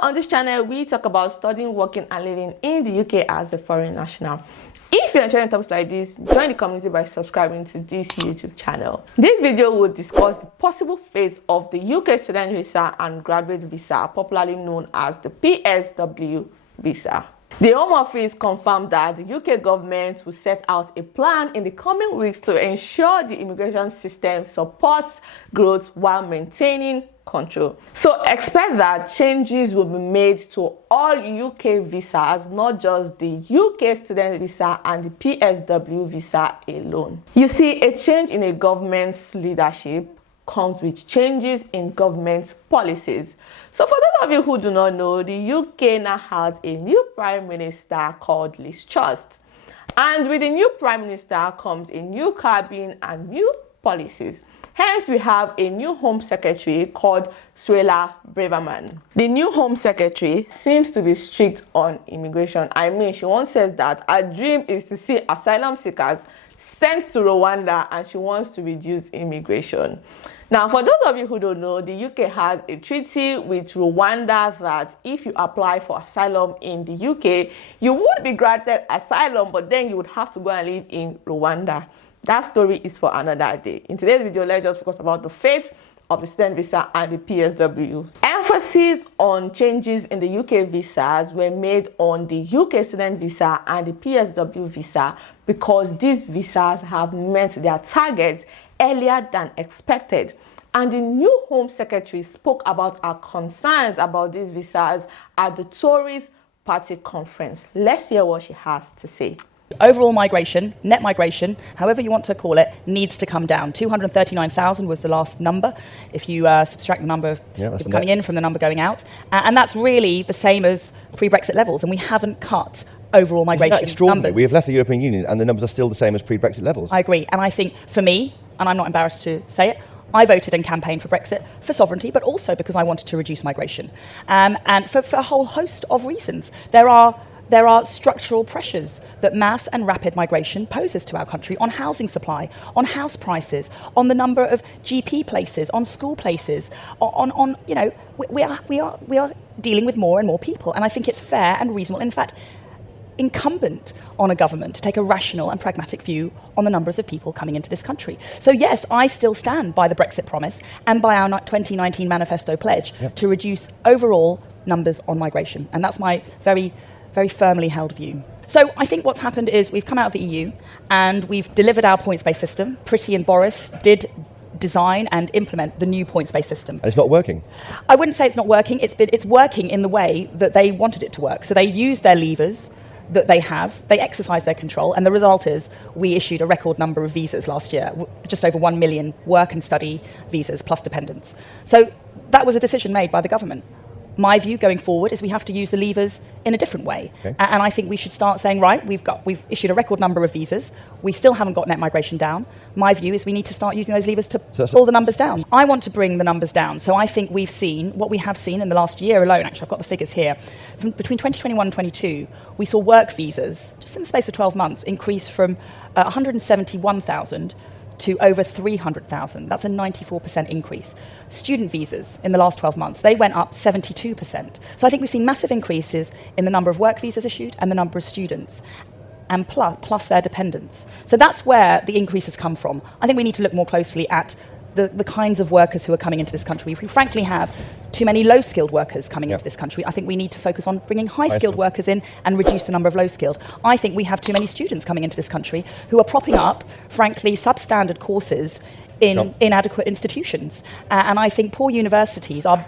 on this channel, we talk about studying, working, and living in the UK as a foreign national. If you're enjoying topics like this, join the community by subscribing to this YouTube channel. This video will discuss the possible fate of the UK Student Visa and Graduate Visa, popularly known as the PSW Visa. The Home Office confirmed that the UK government will set out a plan in the coming weeks to ensure the immigration system supports growth while maintaining control. So expect that changes will be made to all UK visas, not just the UK Student Visa and the PSW Visa alone. You see, a change in a government's leadership comes with changes in government policies. So for those of you who do not know, the UK now has a new Prime Minister called Liz Truss. And with the new Prime Minister comes a new cabinet and new policies. Hence, we have a new Home Secretary called Suella Braverman. The new Home Secretary seems to be strict on immigration. I mean, she once said that her dream is to see asylum seekers sent to Rwanda, and she wants to reduce immigration. Now, for those of you who don't know, the UK has a treaty with Rwanda that if you apply for asylum in the UK, you would be granted asylum, but then you would have to go and live in Rwanda. That story is for another day. In today's video, let's just focus about the fate of the student visa and the PSW. Emphasis on changes in the UK visas were made on the UK student visa and the PSW visa because these visas have met their targets earlier than expected. And the new Home Secretary spoke about our concerns about these visas at the Tories Party conference. Let's hear what she has to say. Overall migration, net migration, however you want to call it, needs to come down. 239,000 was the last number, if you subtract the number of people coming in from the number going out. And that's really the same as pre-Brexit levels, and we haven't cut overall migration Isn't that extraordinary? numbers. We have left the European Union and the numbers are still the same as pre-Brexit levels. I agree, and I think for me, and I'm not embarrassed to say it, I voted and campaigned for Brexit for sovereignty, but also because I wanted to reduce migration. And for a whole host of reasons. There are structural pressures that mass and rapid migration poses to our country on housing supply, on house prices, on the number of GP places, on school places, on you know, we are dealing with more and more people. And I think it's fair and reasonable, in fact, incumbent on a government to take a rational and pragmatic view on the numbers of people coming into this country. So yes, I still stand by the Brexit promise and by our 2019 manifesto pledge to reduce overall numbers on migration. And that's my very firmly held view. So I think what's happened is we've come out of the EU and we've delivered our points-based system. Priti and Boris did design and implement the new points-based system. And it's not working? I wouldn't say it's not working. It's working in the way that they wanted it to work. So they used their levers that they have, they exercise their control, and the result is we issued a record number of visas last year, just over 1 million work and study visas plus dependents. So that was a decision made by the government. My view going forward is we have to use the levers in a different way. Okay. And I think we should start saying, right, we've issued a record number of visas. We still haven't got net migration down. My view is we need to start using those levers to pull the numbers down. I want to bring the numbers down. So I think we've seen, what we have seen in the last year alone, actually I've got the figures here, between 2021 and 22, we saw work visas, just in the space of 12 months, increase from 171,000 to over 300,000. That's a 94% increase. Student visas in the last 12 months, they went up 72%. So I think we've seen massive increases in the number of work visas issued and the number of students, and plus their dependents. So that's where the increases come from. I think we need to look more closely at the kinds of workers who are coming into this country. If we frankly have too many low-skilled workers coming into this country, I think we need to focus on bringing high-skilled workers in and reduce the number of low-skilled. I think we have too many students coming into this country who are propping up, frankly, substandard courses in inadequate institutions. And I think poor universities are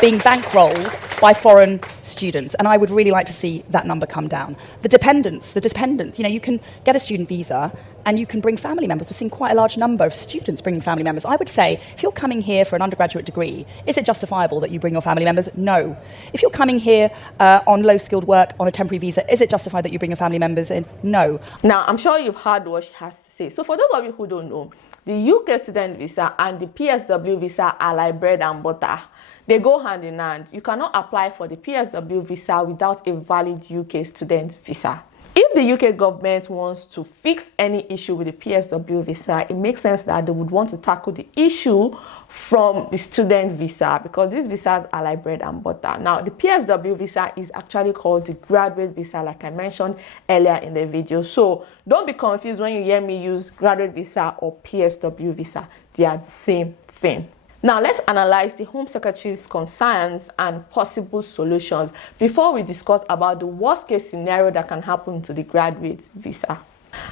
being bankrolled by foreign students, and I would really like to see that number come down. The dependents, you know, you can get a student visa and you can bring family members. We've seen quite a large number of students bringing family members. I would say, if you're coming here for an undergraduate degree, is it justifiable that you bring your family members? No. If you're coming here on low-skilled work on a temporary visa, is it justified that you bring your family members in? No. Now, I'm sure you've heard what she has to say. So for those of you who don't know, the UK student visa and the PSW visa are like bread and butter. They go hand in hand. You cannot apply for the PSW visa without a valid UK student visa. If the UK government wants to fix any issue with the PSW visa, it makes sense that they would want to tackle the issue from the student visa, because these visas are like bread and butter. Now, the PSW visa is actually called the graduate visa, like I mentioned earlier in the video. So don't be confused when you hear me use graduate visa or PSW visa. They are the same thing. Now, let's analyze the Home Secretary's concerns and possible solutions before we discuss about the worst case scenario that can happen to the graduate visa.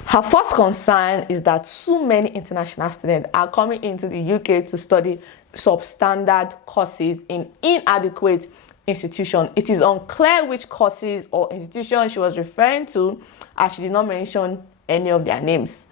Her first concern is that so many international students are coming into the UK to study substandard courses in inadequate institutions. It is unclear which courses or institutions she was referring to, as she did not mention any of their names.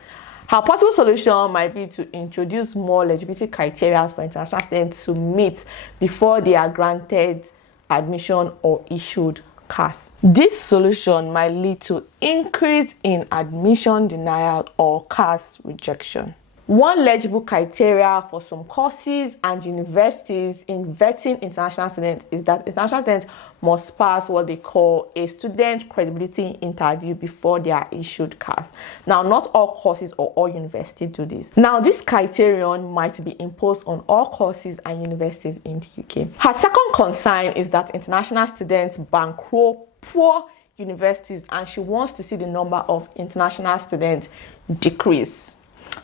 Her possible solution might be to introduce more eligibility criteria for international students to meet before they are granted admission or issued CAS. This solution might lead to increase in admission denial or CAS rejection. One legible criteria for some courses and universities in vetting international students is that international students must pass what they call a student credibility interview before they are issued CAS. Now, not all courses or all universities do this. Now, this criterion might be imposed on all courses and universities in the UK. Her second concern is that international students bankroll poor universities, and she wants to see the number of international students decrease.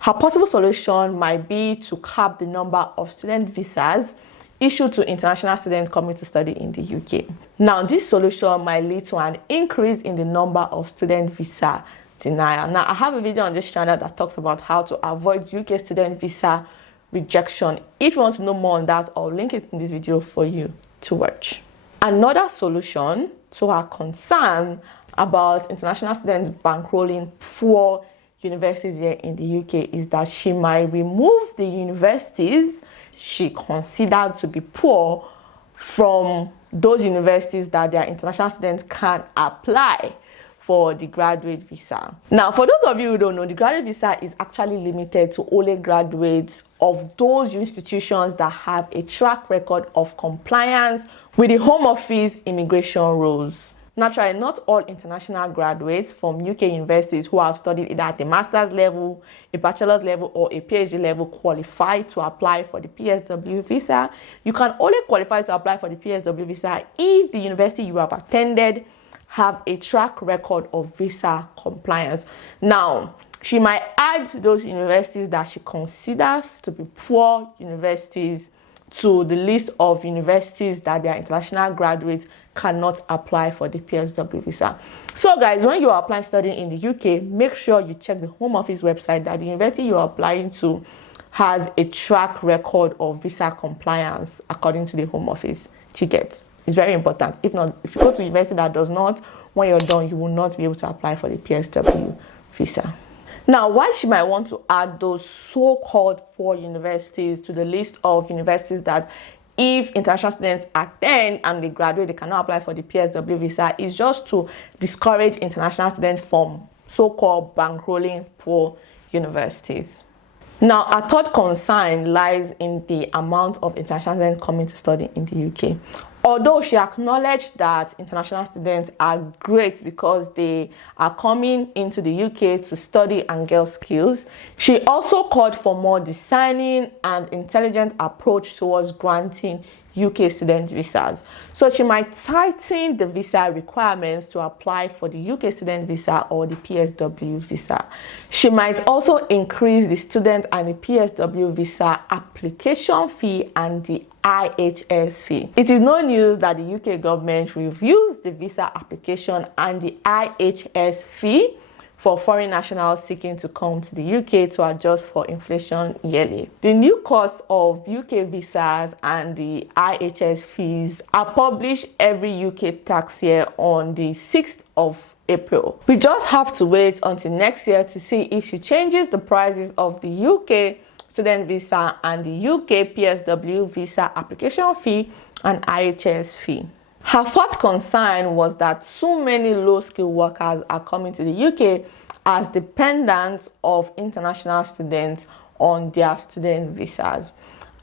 Her possible solution might be to cap the number of student visas issued to international students coming to study in the UK. Now, this solution might lead to an increase in the number of student visa denial. Now, I have a video on this channel that talks about how to avoid UK student visa rejection. If you want to know more on that, I'll link it in this video for you to watch. Another solution to her concern about international students bankrolling poor universities here in the UK is that she might remove the universities she considered to be poor from those universities that their international students can apply for the graduate visa. Now, for those of you who don't know, the graduate visa is actually limited to only graduates of those institutions that have a track record of compliance with the Home Office immigration rules. Naturally, not all international graduates from UK universities who have studied either at a master's level, a bachelor's level, or a PhD level qualify to apply for the PSW visa. You can only qualify to apply for the PSW visa if the university you have attended have a track record of visa compliance. Now, she might add those universities that she considers to be poor universities to the list of universities that their international graduates cannot apply for the PSW visa. So guys, when you are applying studying in the UK, make sure you check the Home Office website that the university you are applying to has a track record of visa compliance according to the Home Office ticket. It's very important. If not, if you go to a university that does not, when you're done, you will not be able to apply for the PSW visa. Now, why she might want to add those so-called poor universities to the list of universities that if international students attend and they graduate, they cannot apply for the PSW visa is just to discourage international students from so-called bankrolling poor universities. Now, our third concern lies in the amount of international students coming to study in the UK. Although she acknowledged that international students are great because they are coming into the UK to study and get skills, she also called for more discerning and intelligent approach towards granting UK student visas. So she might tighten the visa requirements to apply for the UK student visa or the PSW visa. She might also increase the student and the PSW visa application fee and the IHS fee. It is no news that the UK government reviews the visa application and the IHS fee for foreign nationals seeking to come to the UK to adjust for inflation yearly. The new cost of UK visas and the IHS fees are published every UK tax year on the 6th of April. We just have to wait until next year to see if she changes the prices of the UK student visa and the UK PSW visa application fee and IHS fee. Her fourth concern was that so many low-skilled workers are coming to the UK as dependents of international students on their student visas.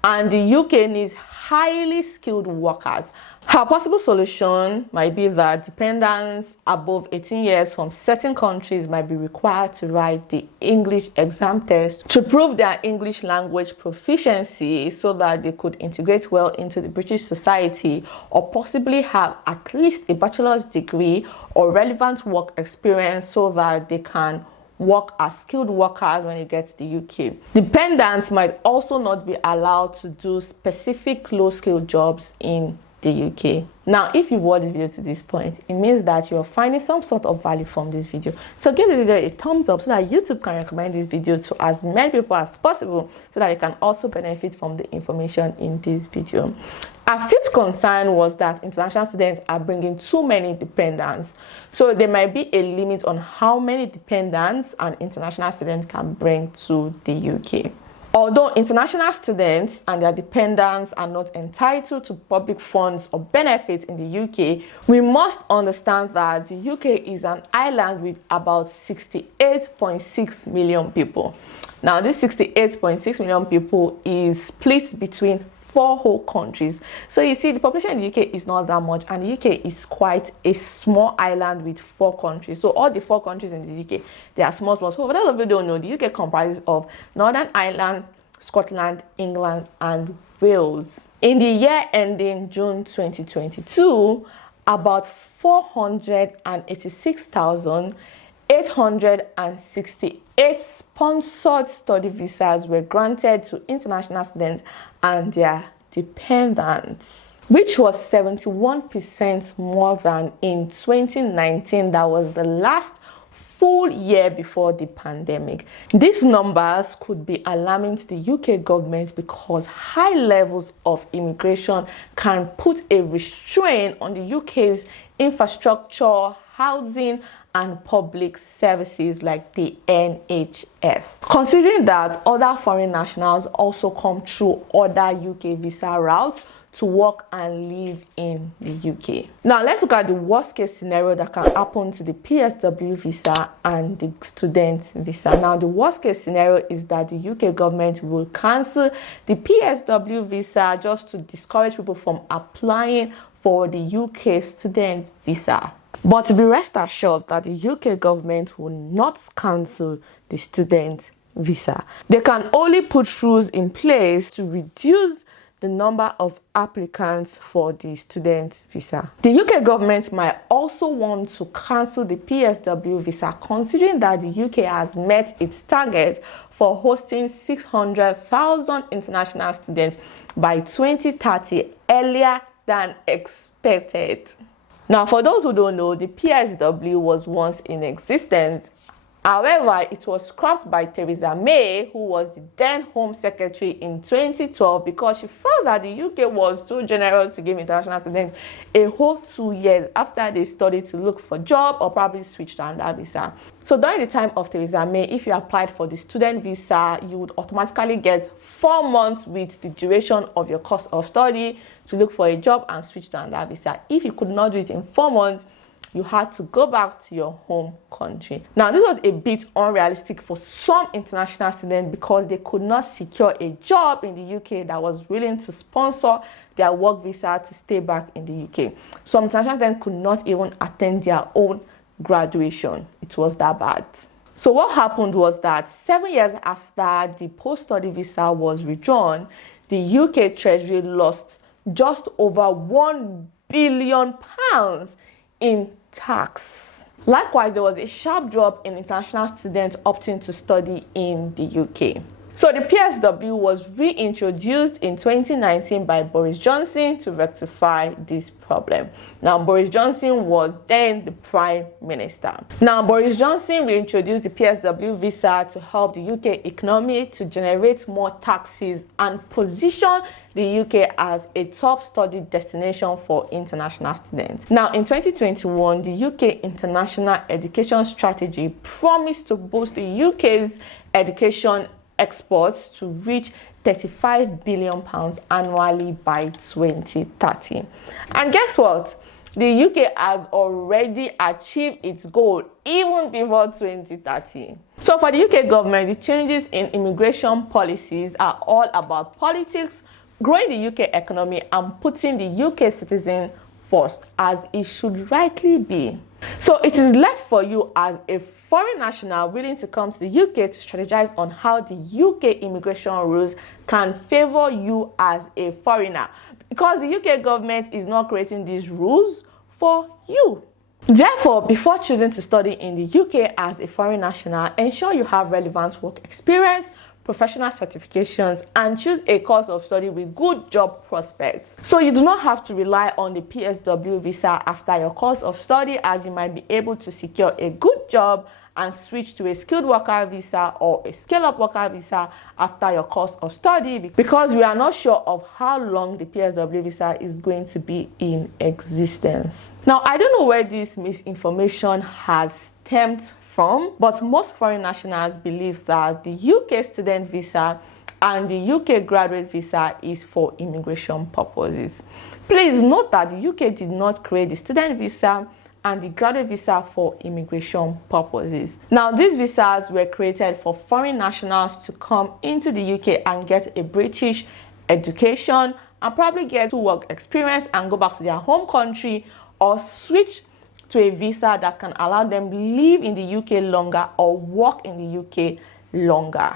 and the UK needs highly skilled workers. Her possible solution might be that dependents above 18 years from certain countries might be required to write the English exam test to prove their English language proficiency so that they could integrate well into the British society, or possibly have at least a bachelor's degree or relevant work experience so that they can work as skilled workers when they get to the UK. Dependents might also not be allowed to do specific low-skilled jobs in the UK. Now, if you watched this video to this point, it means that you're finding some sort of value from this video. So give this video a thumbs up so that YouTube can recommend this video to as many people as possible so that you can also benefit from the information in this video. Our fifth concern was that international students are bringing too many dependents. So there might be a limit on how many dependents an international student can bring to the UK. Although international students and their dependents are not entitled to public funds or benefits in the UK, we must understand that the UK is an island with about 68.6 million people. Now, this 68.6 million people is split between 4 whole countries. So you see, the population in the UK is not that much, and the UK is quite a small island with 4 countries. So all the 4 countries in the UK, they are small. So for those of you who don't know, the UK comprises of Northern Ireland, Scotland, England, and Wales. In the year ending June 2022, about 486,868 sponsored study visas were granted to international students and their dependents, which was 71% more than in 2019. That was the last full year before the pandemic. These numbers could be alarming to the UK government because high levels of immigration can put a restraint on the UK's infrastructure, housing, and public services like the NHS. Considering that other foreign nationals also come through other UK visa routes to work and live in the UK. Now let's look at the worst case scenario that can happen to the PSW visa and the student visa. Now the worst case scenario is that the UK government will cancel the PSW visa just to discourage people from applying for the UK student visa. But be rest assured that the UK government will not cancel the student visa. They can only put rules in place to reduce the number of applicants for the student visa. The UK government might also want to cancel the PSW visa, considering that the UK has met its target for hosting 600,000 international students by 2030, earlier than expected. Now, for those who don't know, the PSW was once in existence. However, it was scrapped by Theresa May, who was the then Home Secretary in 2012, because she felt that the UK was too generous to give international students a whole 2 years after they studied to look for a job or probably switched under visa. So during the time of Theresa May, if you applied for the student visa, you would automatically get 4 months with the duration of your course of study to look for a job and switch to under visa. If you could not do it in 4 months, you had to go back to your home country. Now, this was a bit unrealistic for some international students because they could not secure a job in the UK that was willing to sponsor their work visa to stay back in the UK. Some international students could not even attend their own graduation. It was that bad. So what happened was that 7 years after the post-study visa was withdrawn, the UK Treasury lost just over £1 billion in tax. Likewise, there was a sharp drop in international students opting to study in the UK. So the PSW was reintroduced in 2019 by Boris Johnson to rectify this problem. Now, Boris Johnson was then the Prime Minister. Now, Boris Johnson reintroduced the PSW visa to help the UK economy to generate more taxes and position the UK as a top study destination for international students. Now, in 2021, the UK International Education Strategy promised to boost the UK's education exports to reach £35 billion annually by 2030. And guess what? The UK has already achieved its goal even before 2030. So for the UK government, the changes in immigration policies are all about politics growing the UK economy and putting the UK citizen first, as it should rightly be. So it is left for you as a foreign national willing to come to the UK to strategize on how the UK immigration rules can favor you as a foreigner, because the UK government is not creating these rules for you. Therefore, before choosing to study in the UK as a foreign national, ensure you have relevant work experience, professional certifications, and choose a course of study with good job prospects. So you do not have to rely on the PSW visa after your course of study, as you might be able to secure a good job and switch to a skilled worker visa or a scale-up worker visa after your course of study, because we are not sure of how long the PSW visa is going to be in existence. Now, I don't know where this misinformation has stemmed from, but most foreign nationals believe that the UK student visa and the UK graduate visa is for immigration purposes. Please note that the UK did not create the student visa and the graduate visa for immigration purposes. Now, these visas were created for foreign nationals to come into the UK and get a British education and probably get work experience and go back to their home country, or switch to a visa that can allow them live in the UK longer or work in the UK longer.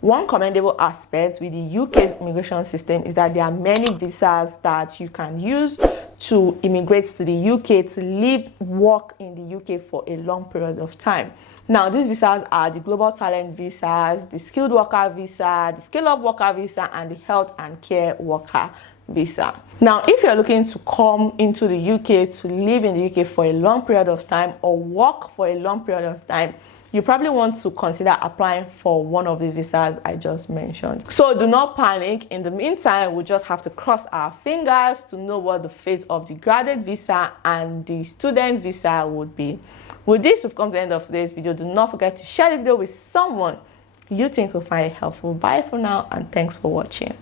One commendable aspect with the UK's immigration system is that there are many visas that you can use to immigrate to the UK to live, work in the UK for a long period of time. Now, these visas are the global talent visas, the skilled worker visa, the scale-up worker visa, and the health and care worker visa. Now, if you're looking to come into the UK to live in the UK for a long period of time or work for a long period of time, you probably want to consider applying for one of these visas I just mentioned. So do not panic. In the meantime, we just have to cross our fingers to know what the fate of the graduate visa and the student visa would be. With this, we've come to the end of today's video. Do not forget to share the video with someone you think will find it helpful. Bye for now, and thanks for watching.